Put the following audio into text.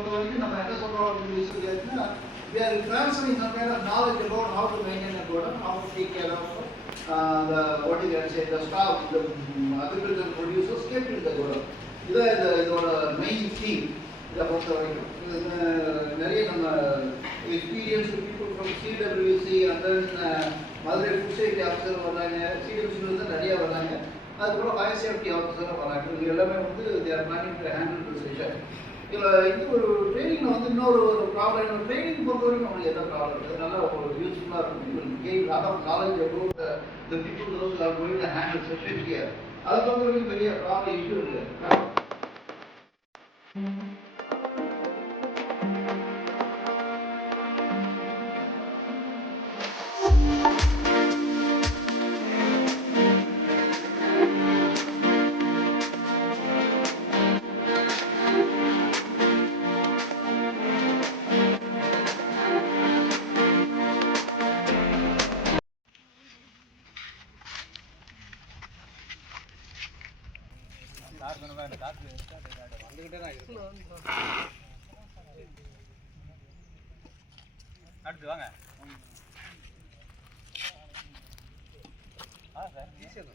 பொறுத்த வரைக்கும் நம்ம என்ன சொல்றோம் அப்படின்னு சொல்லியாச்சுன்னா we are transferring some kind of knowledge about how to maintain a product, how to take care of the what you can say the staff, the agricultural producers kept in the product. இதோட main theme. இதை பொறுத்த வரைக்கும் நிறைய நம்ம experience people from CWC and then Madurai food safety officer வர்றாங்க, சிடபிள்யூசிலேருந்து நிறையா வர்றாங்க, அதுக்கப்புறம் ஃபயர் சேஃப்டி ஆஃபீஸராக வராங்க. இது எல்லாமே வந்து தேர் பிளானிங் டு ஹேண்டில் திஸ் விஷயம். இதில் இது ஒரு ட்ரைனிங்கில் வந்து இன்னொரு ப்ராப்ளம், ட்ரைனிங் பொறுத்த வரைக்கும் அவங்களுக்கு எந்த ப்ராப்ளம் இருக்குது, நல்லா ஒரு யூஸ்ஃபுல்லாக இருக்கும். Gain lot of knowledge about the people those are going to handle session here. அதை பொறுத்த வரைக்கும் பெரிய ப்ராப்ளம் இஷ்யூ இருக்குது. அடுத்து வாங்க. சார் ஈஸியாக